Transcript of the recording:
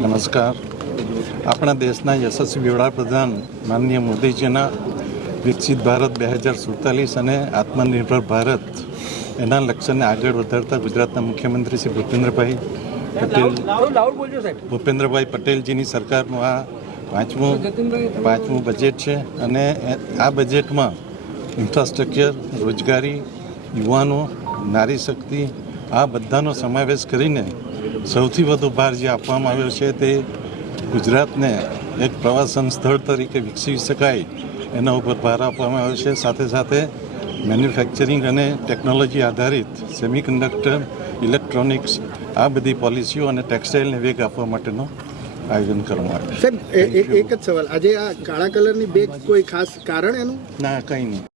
નમસ્કાર. આપણા દેશના યશસ્વી વડાપ્રધાન માનનીય મોદીજીના વિકસિત ભારત બે હજાર સુડતાલીસ અને આત્મનિર્ભર ભારત એના લક્ષ્યને આગળ વધારતા ગુજરાતના મુખ્યમંત્રી શ્રી ભૂપેન્દ્રભાઈ પટેલ. ભૂપેન્દ્રભાઈ પટેલજીની સરકારનું આ પાંચમું પાંચમું બજેટ છે અને આ બજેટમાં ઇન્ફ્રાસ્ટ્રક્ચર રોજગારી યુવાનો નારી શક્તિ આ બધાનો સમાવેશ કરીને સૌથી વધુ ભાર જે આપવામાં આવ્યો છે તે ગુજરાતને એક પ્રવાસન સ્થળ તરીકે વિકસી શકાય એના ઉપર ભાર આપવામાં આવ્યો છે. સાથે સાથે મેન્યુફેક્ચરિંગ અને ટેકનોલોજી આધારિત સેમિકન્ડક્ટર ઇલેક્ટ્રોનિક્સ આ બધી પોલિસીઓ અને ટેક્સટાઇલને વેગ આપવા માટેનો આયોજન કરવામાં આવ્યું છે. સાહેબ એક જ સવાલ. આજે આ કાળા કલરની બેગ કોઈ ખાસ કારણ એનું? ના કંઈ નહીં.